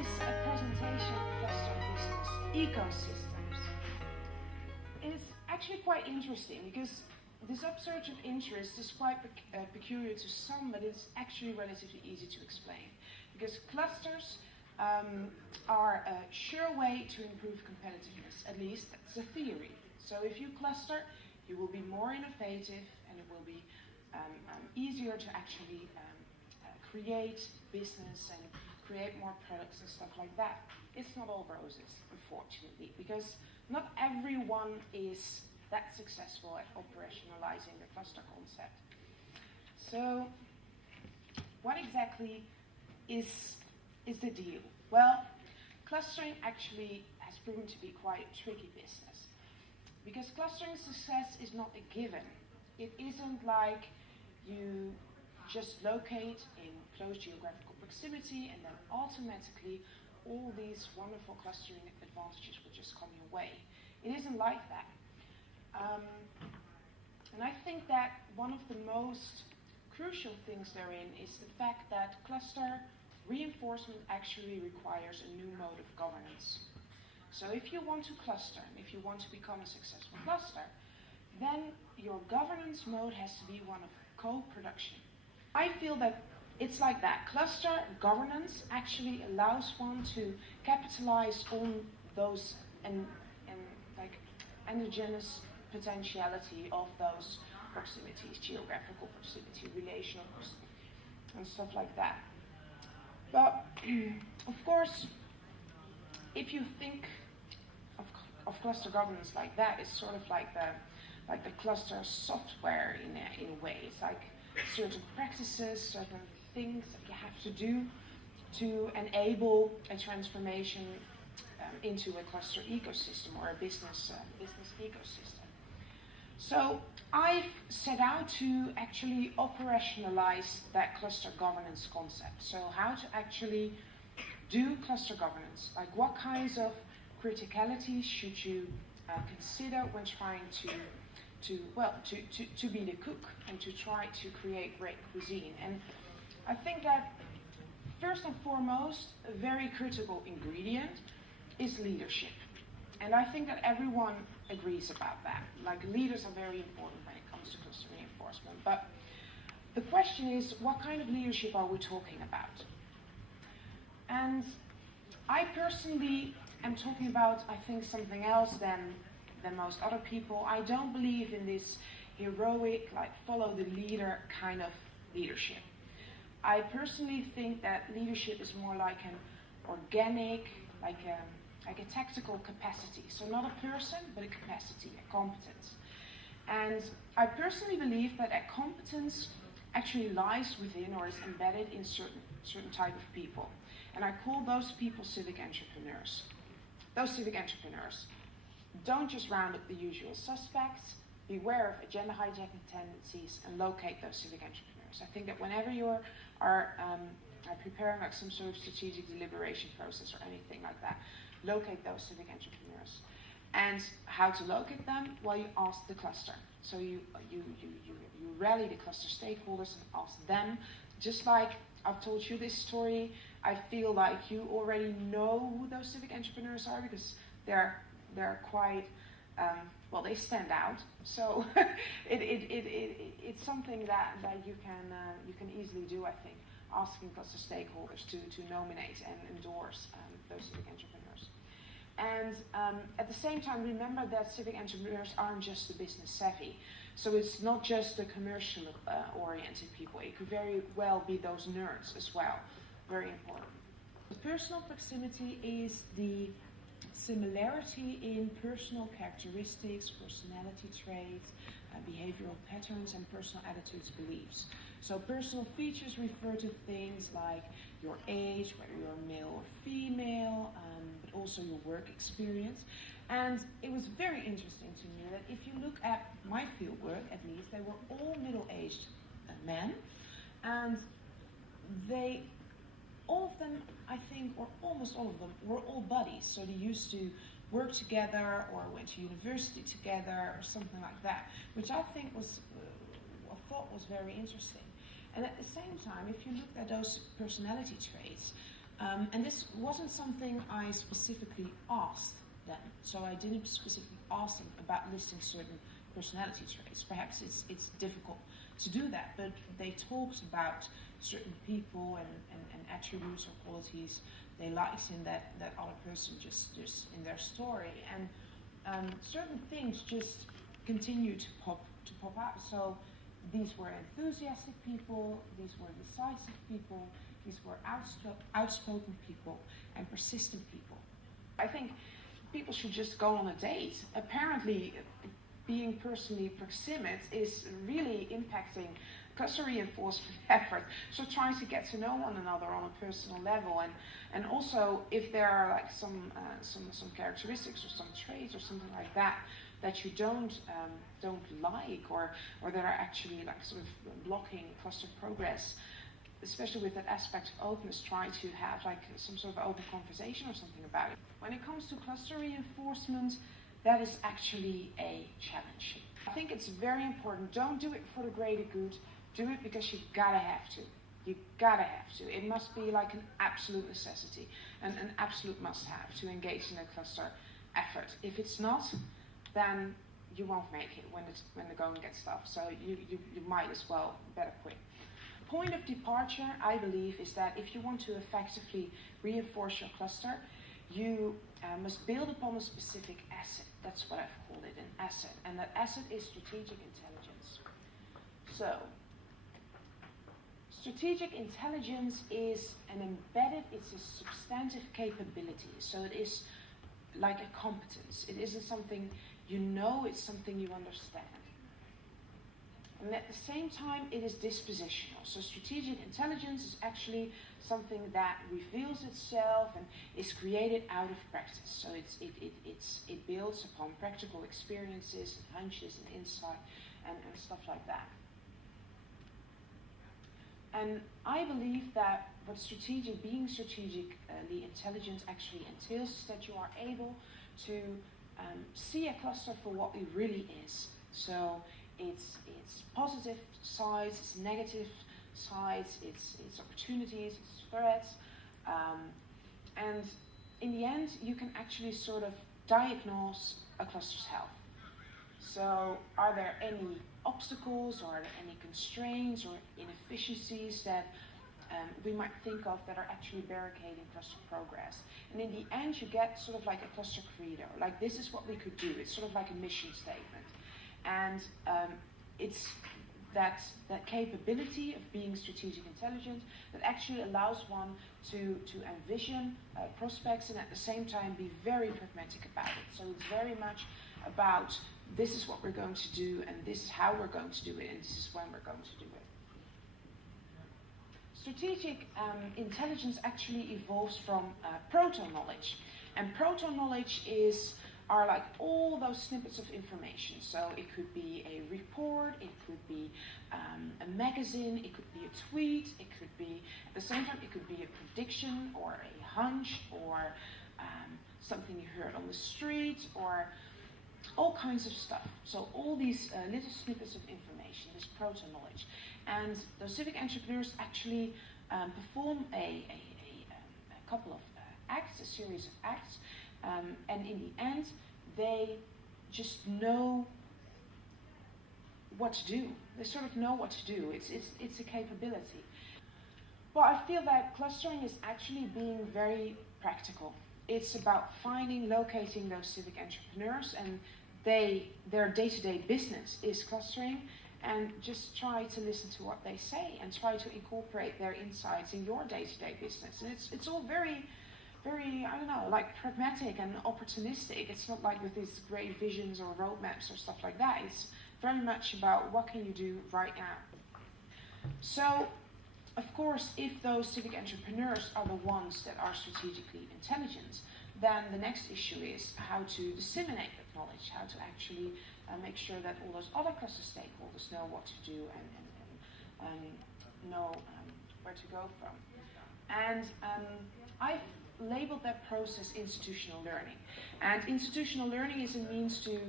is a presentation of cluster business ecosystems. It's actually quite interesting because this upsurge of interest is quite peculiar to some, but it's actually relatively easy to explain. Because clusters are a sure way to improve competitiveness, at least that's the theory. So if you cluster, you will be more innovative and it will be easier to actually create business and create more products and stuff like that. It's not all roses, unfortunately, because not everyone is that successful at operationalizing the cluster concept. So, what exactly is the deal? Well, clustering actually has proven to be quite a tricky business, because clustering success is not a given. It isn't like you just locate in close geographical proximity and then automatically all these wonderful clustering advantages will just come your way. It isn't like that. And I think that one of the most crucial things therein is the fact that cluster reinforcement actually requires a new mode of governance. So if you want to cluster, and if you want to become a successful cluster, then your governance mode has to be one of co-production. I feel that it's like that. Cluster governance actually allows one to capitalize on those and like endogenous potentiality of those proximities, geographical proximity, relational proximity, and stuff like that. But of course, if you think of cluster governance like that, it's sort of like the cluster software in a way. It's like certain practices, certain things that you have to do to enable a transformation into a cluster ecosystem or a business ecosystem. So I've set out to actually operationalize that cluster governance concept. So how to actually do cluster governance, like what kinds of criticalities should you consider when trying to be the cook and to try to create great cuisine. And I think that first and foremost, a very critical ingredient is leadership. And I think that everyone agrees about that. Like, leaders are very important when it comes to cluster reinforcement. But the question is, what kind of leadership are we talking about? And I personally am talking about, I think, something else than most other people. I don't believe in this heroic, like, follow the leader kind of leadership. I personally think that leadership is more like an organic, like a tactical capacity. So not a person, but a capacity, a competence. And I personally believe that a competence actually lies within or is embedded in certain type of people. And I call those people civic entrepreneurs. Those civic entrepreneurs don't just round up the usual suspects. Beware of agenda hijacking tendencies and locate those civic entrepreneurs. I think that whenever you are preparing like some sort of strategic deliberation process or anything like that, locate those civic entrepreneurs. And how to locate them? Well, you ask the cluster. So you rally the cluster stakeholders and ask them. Just like I've told you this story, I feel like you already know who those civic entrepreneurs are because they're quite they stand out. So it's something that you can easily do, I think, asking cluster stakeholders to nominate and endorse those civic entrepreneurs. And at the same time, remember that civic entrepreneurs aren't just the business savvy. So it's not just the commercial oriented people. It could very well be those nerds as well. Very important. The personal proximity is the similarity in personal characteristics, personality traits, behavioral patterns, and personal attitudes, beliefs. So personal features refer to things like your age, whether you're male or female, but also your work experience. And it was very interesting to me that if you look at my fieldwork, at least, they were all middle-aged men, and all of them, I think, or almost all of them, were all buddies. So they used to work together or went to university together or something like that, which I think was very interesting. And at the same time, if you look at those personality traits, And this wasn't something I specifically asked them. So I didn't specifically ask them about listing certain personality traits. Perhaps it's difficult to do that, but they talked about certain people and attributes or qualities they liked in that other person just in their story. And certain things just continue to pop out. So these were enthusiastic people, these were decisive people, these were outspoken people, and persistent people. I think people should just go on a date. Apparently, being personally proximate is really impacting cluster reinforcement effort. So trying to get to know one another on a personal level, and also if there are like some characteristics or some traits or something like that you don't like or that are actually like sort of blocking cluster progress, especially with that aspect of openness, try to have like some sort of open conversation or something about it. When it comes to cluster reinforcement, that is actually a challenge. I think it's very important. Don't do it for the greater good. Do it because you gotta have to. You gotta have to. It must be like an absolute necessity and an absolute must-have to engage in a cluster effort. If it's not, then you won't make it when the going gets tough. So you might as well better quit. Point of departure, I believe, is that if you want to effectively reinforce your cluster, you must build upon a specific asset. That's what I've called it, an asset. And that asset is strategic intelligence. So, strategic intelligence is it's a substantive capability. So it is like a competence. It isn't something you know, it's something you understand. And at the same time, it is dispositional. So strategic intelligence is actually something that reveals itself and is created out of practice. So it builds upon practical experiences and hunches and insight and stuff like that. And I believe that what being strategically intelligent actually entails is that you are able to see a cluster for what it really is. So it's positive sides, it's negative sides, it's opportunities, it's threats, and in the end you can actually sort of diagnose a cluster's health. So are there any obstacles, or are there any constraints or inefficiencies that we might think of that are actually barricading cluster progress? And in the end you get sort of like a cluster credo, like this is what we could do. It's sort of like a mission statement. And it's that capability of being strategic intelligent that actually allows one to envision prospects and at the same time be very pragmatic about it. So it's very much about this is what we're going to do and this is how we're going to do it and this is when we're going to do it. Strategic intelligence actually evolves from proto-knowledge. And proto-knowledge are like all those snippets of information. So it could be a report, it could be a magazine, it could be a tweet, it could be, at the same time, it could be a prediction or a hunch or something you heard on the street or all kinds of stuff. So all these little snippets of information, this proto-knowledge. And those civic entrepreneurs actually perform a couple of acts, a series of acts, and in the end, they just know what to do. They sort of know what to do. It's a capability. Well, I feel that clustering is actually being very practical. It's about locating those civic entrepreneurs, and their day-to-day business is clustering, and just try to listen to what they say and try to incorporate their insights in your day-to-day business. And it's all very, very, I don't know, like pragmatic and opportunistic. It's not like with these great visions or roadmaps or stuff like that. It's very much about what can you do right now. So, of course, if those civic entrepreneurs are the ones that are strategically intelligent, then the next issue is how to disseminate that knowledge, how to actually make sure that all those other cluster stakeholders know what to do and know where to go from. And I've labeled that process institutional learning. And institutional learning is a means to,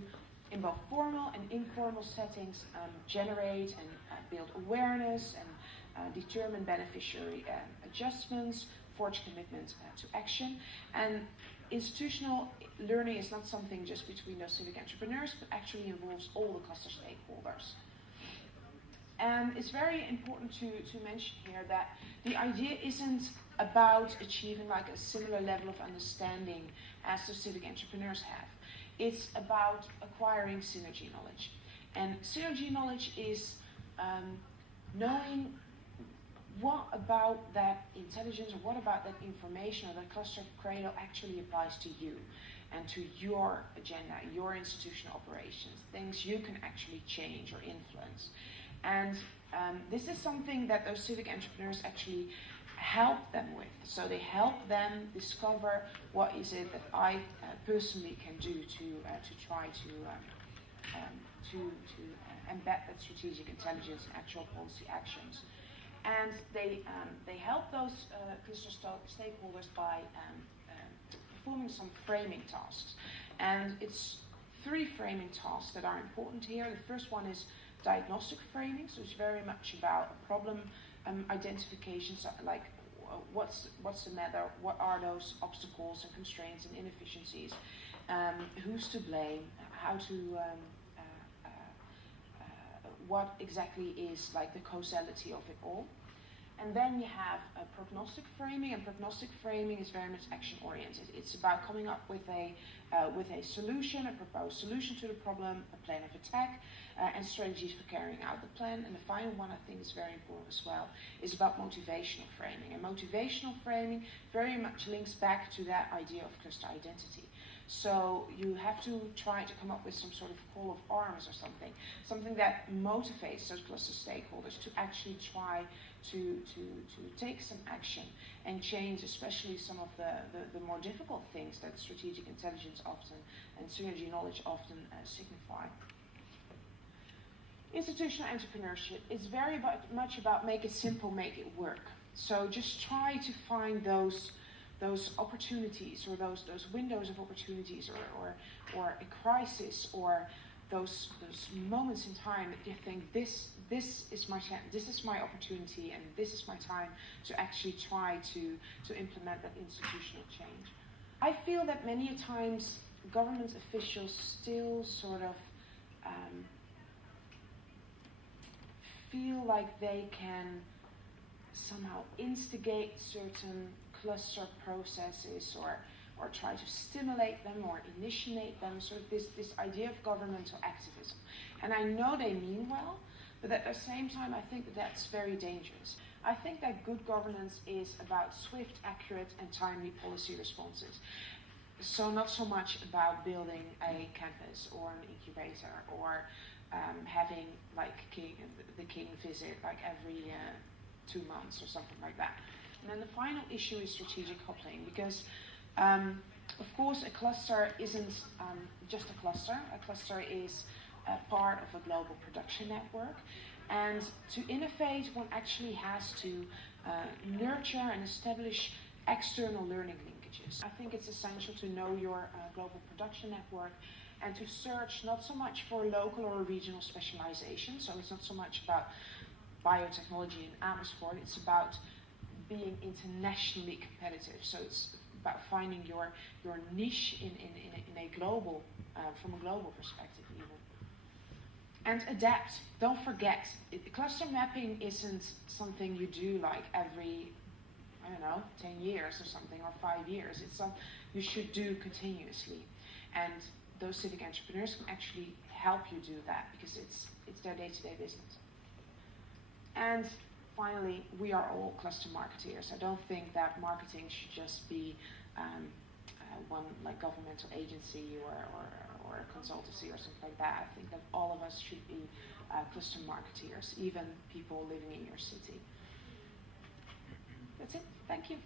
in both formal and informal settings, generate and build awareness and determine beneficiary adjustments forge commitment to action. And institutional learning is not something just between those civic entrepreneurs, but actually involves all the cluster stakeholders. And it's very important to mention here that the idea isn't about achieving like a similar level of understanding as the civic entrepreneurs have. It's about acquiring synergy knowledge. And synergy knowledge is knowing what about that intelligence or what about that information or that cluster cradle actually applies to you and to your agenda, your institutional operations, things you can actually change or influence. And this is something that those civic entrepreneurs actually help them with. So they help them discover what is it that I personally can do to try to embed that strategic intelligence in actual policy actions. And they help those cluster stakeholders by performing some framing tasks. And it's 3 framing tasks that are important here. The first one is diagnostic framing, so it's very much about problem identification, so like what's the matter, what are those obstacles and constraints and inefficiencies, who's to blame, how to what exactly is like the causality of it all. And then you have a prognostic framing, and prognostic framing is very much action-oriented. It's about coming up with a solution, a proposed solution to the problem, a plan of attack, and strategies for carrying out the plan. And the final one, I think, is very important as well, is about motivational framing. And motivational framing very much links back to that idea of cluster identity. So you have to try to come up with some sort of call of arms or something that motivates those cluster stakeholders to actually try to take some action and change, especially some of the more difficult things that strategic intelligence often and synergy knowledge often signify. Institutional entrepreneurship is very much about make it simple, make it work. So just try to find those opportunities or those windows of opportunities or a crisis or those moments in time that you think this is my chance, this is my opportunity, and this is my time to actually try to implement that institutional change. I feel that many times government officials still sort of feel like they can somehow instigate certain cluster processes or try to stimulate them or initiate them, sort of this idea of governmental activism. And I know they mean well, but at the same time I think that that's very dangerous. I think that good governance is about swift, accurate and timely policy responses. So not so much about building a campus or an incubator or having like the king visit like every 2 months or something like that. And then the final issue is strategic coupling, because of course a cluster isn't just a cluster. A cluster is a part of a global production network, and to innovate one actually has to nurture and establish external learning linkages. I think it's essential to know your global production network and to search not so much for local or regional specialization. So it's not so much about biotechnology in Amersfoort, it's about being internationally competitive. So it's about finding your niche in a global, from a global perspective even. And adapt. Don't forget, cluster mapping isn't something you do like every, 10 years or something, or 5 years. It's something you should do continuously. And those civic entrepreneurs can actually help you do that because it's their day-to-day business. And finally, we are all cluster marketeers. I don't think that marketing should just be one like governmental agency or a consultancy or something like that. I think that all of us should be cluster marketeers, even people living in your city. That's it. Thank you.